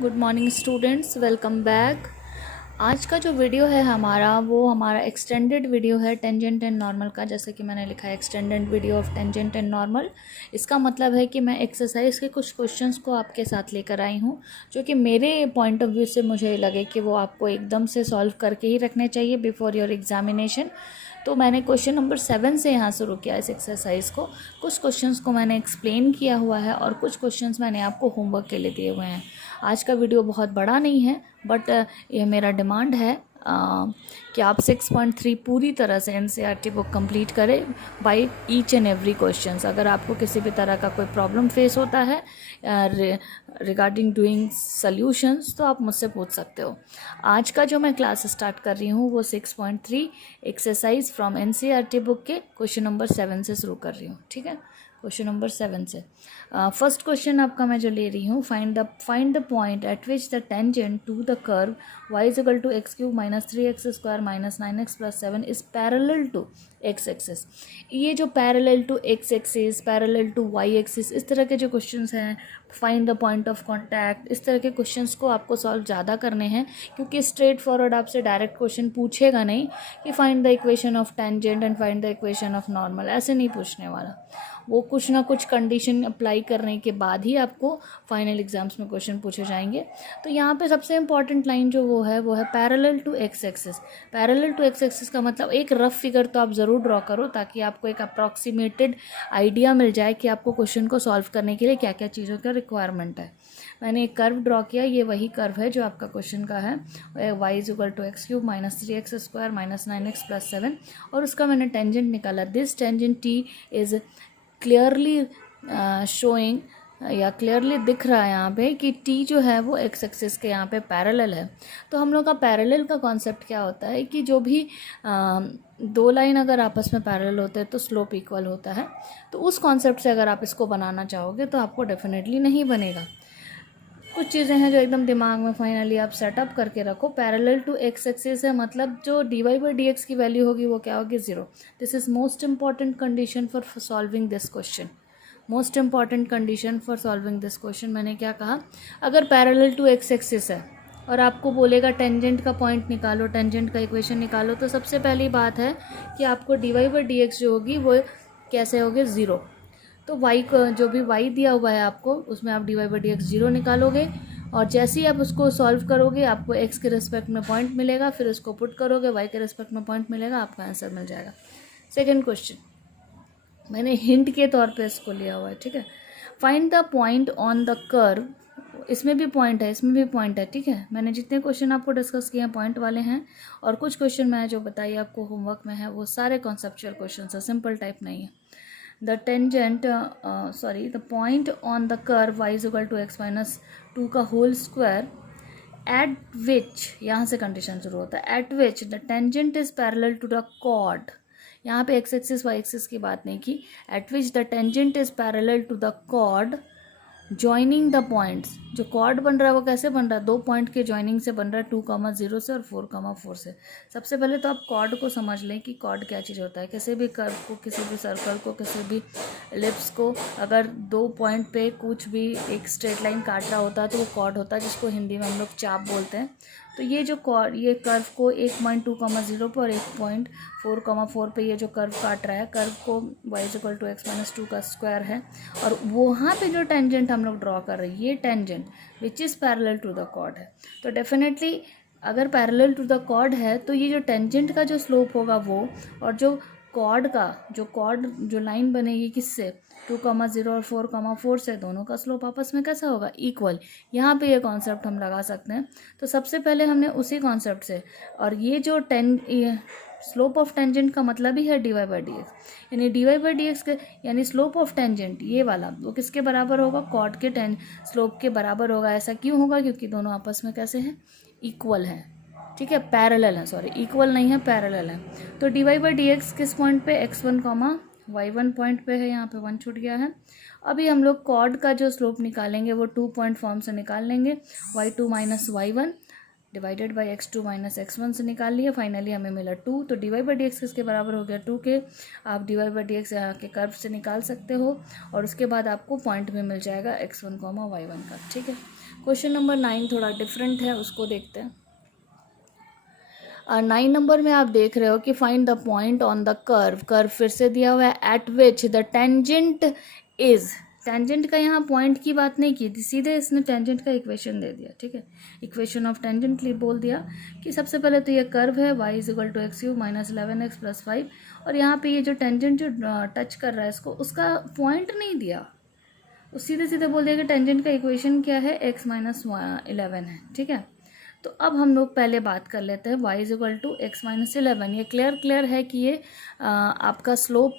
Good morning students, welcome back. आज का जो वीडियो है हमारा एक्सटेंडेड वीडियो है टेंजेंट एंड नॉर्मल का। जैसे कि मैंने लिखा है extended video of tangent and normal. इसका मतलब है कि मैं एक्सरसाइज के कुछ क्वेश्चंस को आपके साथ लेकर आई हूँ, जो कि मेरे पॉइंट ऑफ व्यू से मुझे लगे कि वो आपको एकदम से सॉल्व करके ही रखने चाहिए बिफोर योर एग्जामिनेशन। तो मैंने क्वेश्चन नंबर 7 से यहाँ शुरू किया इस एक्सरसाइज को। कुछ क्वेश्चंस को मैंने एक्सप्लेन किया हुआ है और कुछ क्वेश्चंस मैंने आपको होमवर्क के लिए दिए हुए हैं। आज का वीडियो बहुत बड़ा नहीं है, बट ये मेरा डिमांड है कि आप 6.3 पूरी तरह से एनसीईआरटी बुक कंप्लीट करें by each and every questions. अगर आपको किसी भी तरह का कोई प्रॉब्लम फेस होता है रिगार्डिंग डूइंग सॉल्यूशंस, तो आप मुझसे पूछ सकते हो। आज का जो मैं क्लास स्टार्ट कर रही हूँ वो 6.3 एक्सरसाइज फ्रॉम एनसीईआरटी बुक के क्वेश्चन नंबर 7 से शुरू कर रही हूँ। ठीक है, क्वेश्चन नंबर 7 से फर्स्ट क्वेश्चन आपका मैं जो ले रही हूँ, find the point at which the tangent to the curve y is equal to x cube minus 3x square minus 9x plus 7 is parallel to x axis. ये जो parallel to x axis, parallel to y axis, इस तरह के जो questions हैं, find the point of contact, इस तरह के क्वेश्चंस को आपको सॉल्व ज़्यादा करने हैं, क्योंकि स्ट्रेट फॉरवर्ड आपसे डायरेक्ट क्वेश्चन पूछेगा नहीं कि find the equation of tangent and find the equation of normal, ऐसे नहीं पूछने वाला। वो कुछ ना कुछ कंडीशन अप्लाई करने के बाद ही आपको फाइनल एग्जाम्स में क्वेश्चन पूछे जाएंगे। तो यहाँ पे सबसे इंपॉर्टेंट लाइन जो वो है parallel to x axis. Parallel to x axis का मतलब एक रफ फिगर तो आप ज़रूर ड्रॉ करो, ताकि आपको एक अप्रॉक्सीमेटेड आइडिया मिल जाए कि आपको क्वेश्चन को सॉल्व करने के लिए क्या क्या चीज़ों का रिक्वायरमेंट है। मैंने एक कर्व ड्रॉ किया, ये वही कर्व है जो आपका क्वेश्चन का है, y is equal to x cube minus 3x square minus 9x plus 7, और उसका मैंने टेंजेंट निकाला। This tangent t is clearly showing या क्लियरली दिख रहा है यहाँ पे कि t जो है वो x एक्सिस के यहाँ पे पैरेलल है। तो हम लोग का पैरेलल का कॉन्सेप्ट क्या होता है कि जो भी दो लाइन अगर आपस में पैरेलल होते हैं तो स्लोप इक्वल होता है। तो उस कॉन्सेप्ट से अगर आप इसको बनाना चाहोगे तो आपको डेफिनेटली नहीं बनेगा। कुछ चीज़ें हैं जो एकदम दिमाग में फाइनली आप सेटअप करके रखो। पैरेलल टू एक्स एक्सिस है, मतलब जो dy बाई डी एक्स की वैल्यू होगी वो क्या होगी, 0। This is most important condition for solving this question. Most important condition for solving this question. मैंने क्या कहा, अगर पैरेलल टू एक्स एक्सिस है और आपको बोलेगा टेंजेंट का पॉइंट निकालो, टेंजेंट का इक्वेशन निकालो, तो सबसे पहली बात है कि आपको dy बाई डी एक्स जो होगी वो कैसे होगी, 0। तो y को जो भी y दिया हुआ है आपको, उसमें आप dy बाई डी एक्स 0 निकालोगे, और जैसे ही आप उसको सॉल्व करोगे आपको x के रिस्पेक्ट में पॉइंट मिलेगा, फिर उसको पुट करोगे, y के रिस्पेक्ट में पॉइंट मिलेगा, आपका आंसर मिल जाएगा। सेकंड क्वेश्चन मैंने हिंट के तौर पे इसको लिया हुआ है, ठीक है। Find the point on the curve, इसमें भी पॉइंट है, इसमें भी पॉइंट है, ठीक है। मैंने जितने क्वेश्चन आपको डिस्कस किए हैं पॉइंट वाले हैं, और कुछ क्वेश्चन मैं जो बताइए आपको होमवर्क में है वो सारे कॉन्सेप्चुअल क्वेश्चन है, सिंपल टाइप नहीं है। The tangent the point on the curve y is equal to x minus 2 का होल स्क्वायर एट विच, यहाँ से कंडीशन शुरू होता है, at which the tangent is parallel to the chord. यहाँ पे एक्स एक्सिस वाई एक्सिस की बात नहीं की, at which the tangent is parallel to the chord joining the points. जो कॉर्ड बन रहा है वो कैसे बन रहा है, दो पॉइंट के ज्वाइनिंग से बन रहा है, 2,0 से और 4,4 से। सबसे पहले तो आप कॉर्ड को समझ लें कि कॉर्ड क्या चीज़ होता है। किसी भी कर्व को, किसी भी सर्कल को, किसी भी एलिप्स को अगर दो पॉइंट पे कुछ भी एक स्ट्रेट लाइन काट रहा होता है तो वो कॉर्ड होता है, जिसको हिंदी में हम लोग चाप बोलते हैं। तो ये जो ये कर्व को 1.2,0 पर और 1.4,4 पे ये जो कर्व काट रहा है, कर्व को y is equal to x minus 2 का स्क्वायर है, और वहाँ पे जो टेंजेंट हम लोग ड्रॉ कर रहे हैं, ये tangent which is parallel to the chord है। तो डेफिनेटली अगर पैरेलल टू द कॉर्ड है तो ये जो टेंजेंट का जो स्लोप होगा वो, और जो कॉर्ड जो लाइन बनेगी किससे, 2,0 और 4,4 से, दोनों का स्लोप आपस में कैसा होगा, इक्वल। यहाँ पे ये कॉन्सेप्ट हम लगा सकते हैं। तो सबसे पहले हमने उसी कॉन्सेप्ट से, और ये जो स्लोप ऑफ टेंजेंट का मतलब ही है dy बाई डी एक्स, यानी dy बाई डी एक्स के यानी स्लोप ऑफ टेंजेंट ये वाला वो किसके बराबर होगा, कॉर्ड के स्लोप के बराबर होगा। ऐसा क्यों होगा, क्योंकि दोनों आपस में कैसे हैं, इक्वल है, ठीक है, पैरेलल है, सॉरी इक्वल नहीं है, पैरेलल है। तो dy बाई डी एक्स किस पॉइंट पे, x1 y1 पॉइंट पे है, यहाँ पे 1 छूट गया है। अभी हम लोग कॉर्ड का जो स्लोप निकालेंगे वो 2 पॉइंट फॉर्म से निकाल लेंगे, y2 minus y1 divided by x2 minus x1 से निकाल लिया, फाइनली हमें मिला 2। तो d y by d x किसके बराबर हो गया, 2 के। आप d y by d x यहाँ के कर्व से निकाल सकते हो और उसके बाद आपको पॉइंट भी मिल जाएगा x1, y1 का। ठीक है, क्वेश्चन नंबर 9 थोड़ा डिफरेंट है, उसको देखते हैं। 9 नंबर में आप देख रहे हो कि find the point on the curve फिर से दिया हुआ है, at which the tangent is. Tangent का यहाँ पॉइंट की बात नहीं की थी, सीधे इसने टेंजेंट का इक्वेशन दे दिया। ठीक है, इक्वेशन ऑफ टेंजेंट बोल दिया कि सबसे पहले तो ये कर्व है y equal to x cube minus 11x plus 5, और यहाँ पे ये जो टेंजेंट जो टच कर रहा है इसको, उसका पॉइंट नहीं दिया, सीधे सीधे बोल दिया कि टेंजेंट का इक्वेशन क्या है, x माइनस 11 है। ठीक है, तो अब हम लोग पहले बात कर लेते हैं y equal to x minus 11। ये क्लियर है कि ये आपका स्लोप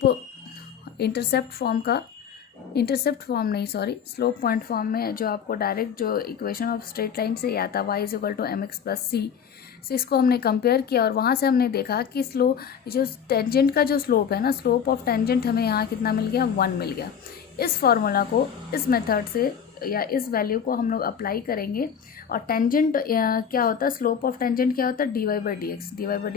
स्लोप पॉइंट फॉर्म में जो आपको डायरेक्ट जो इक्वेशन ऑफ स्ट्रेट लाइन से आता y equal to M X plus C, इसको हमने कंपेयर किया और वहाँ से हमने देखा कि जो टेंजेंट का जो स्लोप है ना, स्लोप ऑफ टेंजेंट हमें यहाँ कितना मिल गया, 1 मिल गया। इस फॉर्मूला को, इस मेथड से या इस वैल्यू को हम लोग अप्लाई करेंगे और टेंजेंट क्या होता है, स्लोप ऑफ टेंजेंट क्या होता है, d y by d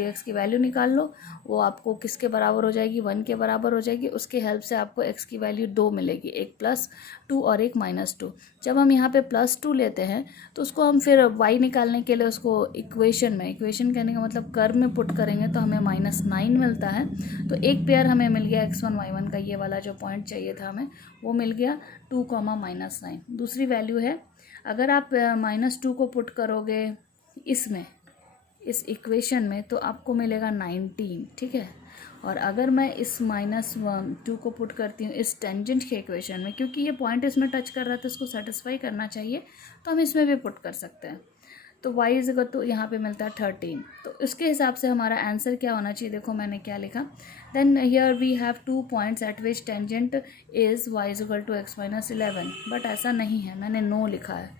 x की वैल्यू निकाल लो, वो आपको किसके बराबर हो जाएगी, 1 के बराबर हो जाएगी। उसके हेल्प से आपको x की वैल्यू 2 मिलेगी, एक +2 और एक -2। जब हम यहाँ पे +2 लेते हैं तो उसको हम फिर y निकालने के लिए उसको इक्वेशन कहने का मतलब कर्व में पुट करेंगे तो हमें -9 मिलता है। तो एक पेयर हमें मिल गया x1 y1 का, ये वाला जो पॉइंट चाहिए था हमें वो मिल गया 2, -9। दूसरी वैल्यू है, अगर आप -2 को पुट करोगे इसमें, इस इक्वेशन में, तो आपको मिलेगा 19। ठीक है, और अगर मैं इस -2 को पुट करती हूँ इस टेंजेंट के इक्वेशन में, क्योंकि ये पॉइंट इसमें टच कर रहा था, इसको सेटिस्फाई करना चाहिए, तो हम इसमें भी पुट कर सकते हैं। तो y इज़ तो यहाँ पे मिलता है 13। तो इसके हिसाब से हमारा आंसर क्या होना चाहिए, देखो मैंने क्या लिखा, then here we have 2 points at which tangent is y equal to x minus 11। But ऐसा नहीं है, मैंने नो लिखा है,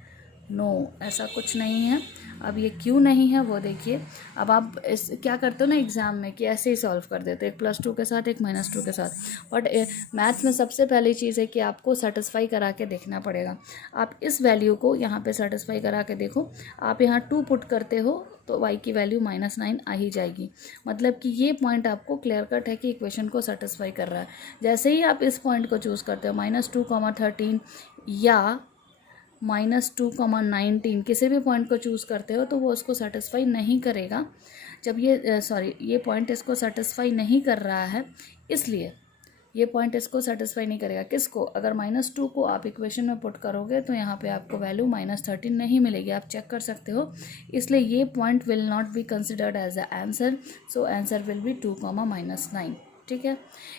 नो, ऐसा कुछ नहीं है। अब ये क्यों नहीं है वो देखिए। अब आप क्या करते हो ना एग्ज़ाम में कि ऐसे ही सॉल्व कर देते हो, एक +2 के साथ, एक -2 के साथ। बट मैथ्स में सबसे पहली चीज़ है कि आपको सेटिस्फाई करा के देखना पड़ेगा। आप इस वैल्यू को यहाँ पे सेटिस्फाई करा के देखो, आप यहाँ 2 पुट करते हो तो y की वैल्यू -9 आ ही जाएगी। मतलब कि ये पॉइंट आपको क्लियर कट है कि इक्वेशन को सेटिस्फाई कर रहा है। जैसे ही आप इस पॉइंट को चूज़ करते हो, -2, 13 या -2, 19, किसी भी पॉइंट को चूज़ करते हो, तो वो उसको सेटिस्फाई नहीं करेगा। जब ये पॉइंट इसको सेटिस्फाई नहीं कर रहा है, इसलिए ये पॉइंट इसको सेटिस्फाई नहीं करेगा। किसको, अगर -2 को आप इक्वेशन में पुट करोगे तो यहाँ पे आपको वैल्यू -13 नहीं मिलेगी, आप चेक कर सकते हो। इसलिए ये point will not be considered as a answer, so answer will be 2, -9। ठीक है,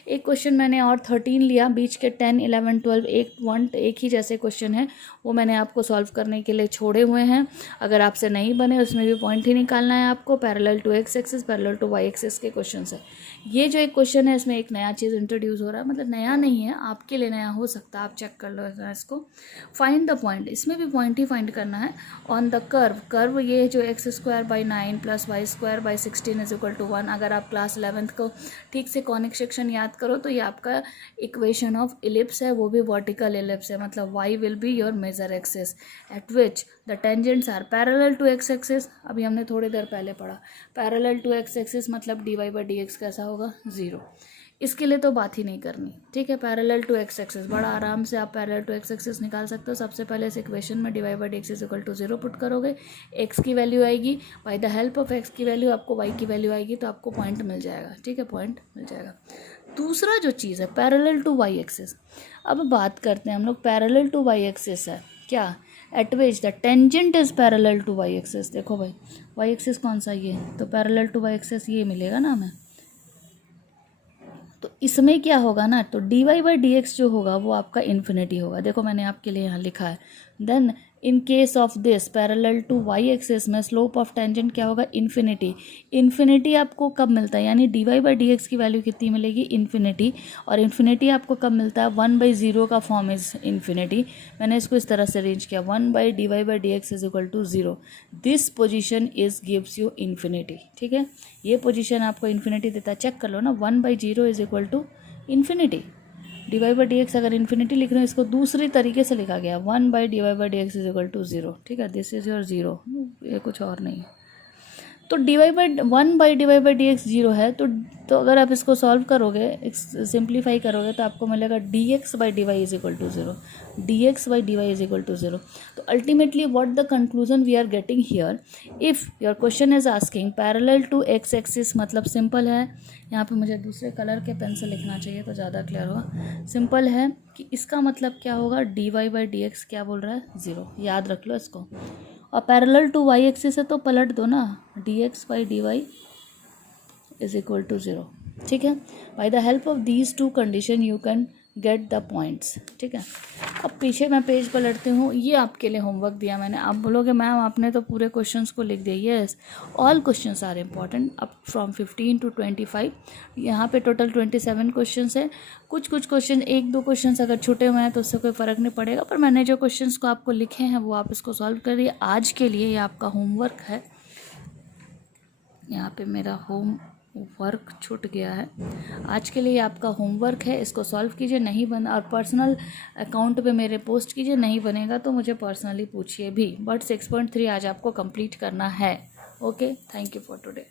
एक क्वेश्चन मैंने और 13 लिया, बीच के 10, 11, 12 एक ही जैसे क्वेश्चन है, वो मैंने आपको सॉल्व करने के लिए छोड़े हुए हैं। अगर आपसे नहीं बने उसमें भी पॉइंट ही निकालना है आपको। Parallel to x axis, parallel to y axis के क्वेश्चन है। ये जो एक क्वेश्चन है इसमें एक नया चीज़ इंट्रोड्यूस हो रहा है, मतलब नया नहीं है, आपके लिए नया हो सकता है, आप चेक कर लो इसको। फाइंड द पॉइंट, इसमें भी पॉइंट ही फाइंड करना है ऑन द कर्व ये जो x²/9 + y²/16 = 1। अगर आप क्लास 11th को ठीक से कॉनिक सेक्शन याद करो तो ये आपका इक्वेशन ऑफ इलिप्स है, वो भी वर्टिकल इलिप्स है। मतलब y will be your major axis at which the tangents are parallel to x axis. अभी हमने थोड़ी देर पहले पढ़ा, पैरेलल टू x एक्सिस मतलब dy/dx कैसा होगा, 0। इसके लिए तो बात ही नहीं करनी। ठीक है, पैरेलल टू x एक्सिस, बड़ा आराम से आप पैरेलल टू x एक्सिस निकाल सकते हो। सबसे पहले इस इक्वेशन में dy/dx = 0 पुट करोगे, x की वैल्यू आएगी, by the help of x की वैल्यू आपको y की वैल्यू आएगी, तो आपको पॉइंट मिल जाएगा। ठीक है, पॉइंट मिल जाएगा। दूसरा जो चीज़ है पैरेलल टू y एक्सिस, अब बात करते हैं हम लोग, पैरेलल टू y एक्सिस है क्या, at which the tangent is parallel to y axis. देखो भाई y एक्सिस कौन सा, ये तो पैरेलल टू y एक्सिस ये मिलेगा ना हमें। तो इसमें क्या होगा ना, तो dy/dx जो होगा वो आपका इन्फिनिटी होगा। देखो मैंने आपके लिए यहाँ लिखा है, then in case of this parallel to y axis में स्लोप ऑफ टेंजेंट क्या होगा, इन्फिनिटी। इन्फिनिटी आपको कब मिलता है, यानी dy/dx की वैल्यू कितनी मिलेगी, इन्फिनिटी। और इन्फिनिटी आपको कब मिलता है, 1/0 का फॉर्म इज इन्फिनिटी। मैंने इसको इस तरह से अरेंज किया, 1/dy/dx = 0। This position is gives you infinity. ठीक है, ये पोजिशन आपको इन्फिनिटी देता है, चेक कर लो ना, 1/0 = infinity. D by d x अगर इन्फिनिटी लिख रहे हो इसको दूसरी तरीके से लिखा गया 1/dy/dx इज इक्वल टू 0, ठीक है, दिस इज योर 0, ये कुछ और नहीं है। तो1/dy/dx 0 है, तो अगर आप इसको सॉल्व करोगे, सिंप्लीफाई करोगे तो आपको मिलेगा dx/dy is equal to 0, dx/dy is equal to 0। तो ultimately what the conclusion we are getting here, if your question is asking parallel to x axis, मतलब सिंपल है, यहाँ पे मुझे दूसरे कलर के पेन से लिखना चाहिए तो ज़्यादा क्लियर होगा। सिंपल है कि इसका मतलब क्या होगा, dy/dx क्या बोल रहा है, 0, याद रख लो इसको। और पैरेलल टू वाई एक्सिस है तो पलट दो ना, dx/dy इज इक्वल टू 0, ठीक है। By the help of these two condition you can get the points, ठीक है। अब पीछे मैं पेज पलटती हूँ, ये आपके लिए होमवर्क दिया मैंने। आप बोलोगे मैम आपने तो पूरे क्वेश्चंस को लिख दिया, yes, all questions are important up from 15 to 25। यहाँ पे टोटल 27 क्वेश्चंस है। कुछ क्वेश्चन, 1-2 क्वेश्चंस अगर छूटे हुए हैं तो उससे कोई फ़र्क नहीं पड़ेगा, पर मैंने जो क्वेश्चंस को आपको लिखे हैं वो आप इसको सॉल्व करिए। आज के लिए ये आपका होमवर्क है। यहाँ पे मेरा वर्क छूट गया है। आज के लिए आपका होमवर्क है, इसको सॉल्व कीजिए, नहीं बना और पर्सनल अकाउंट पे मेरे पोस्ट कीजिए, नहीं बनेगा तो मुझे पर्सनली पूछिए भी। बट 6.3 आज आपको कंप्लीट करना है। Okay, thank you for today.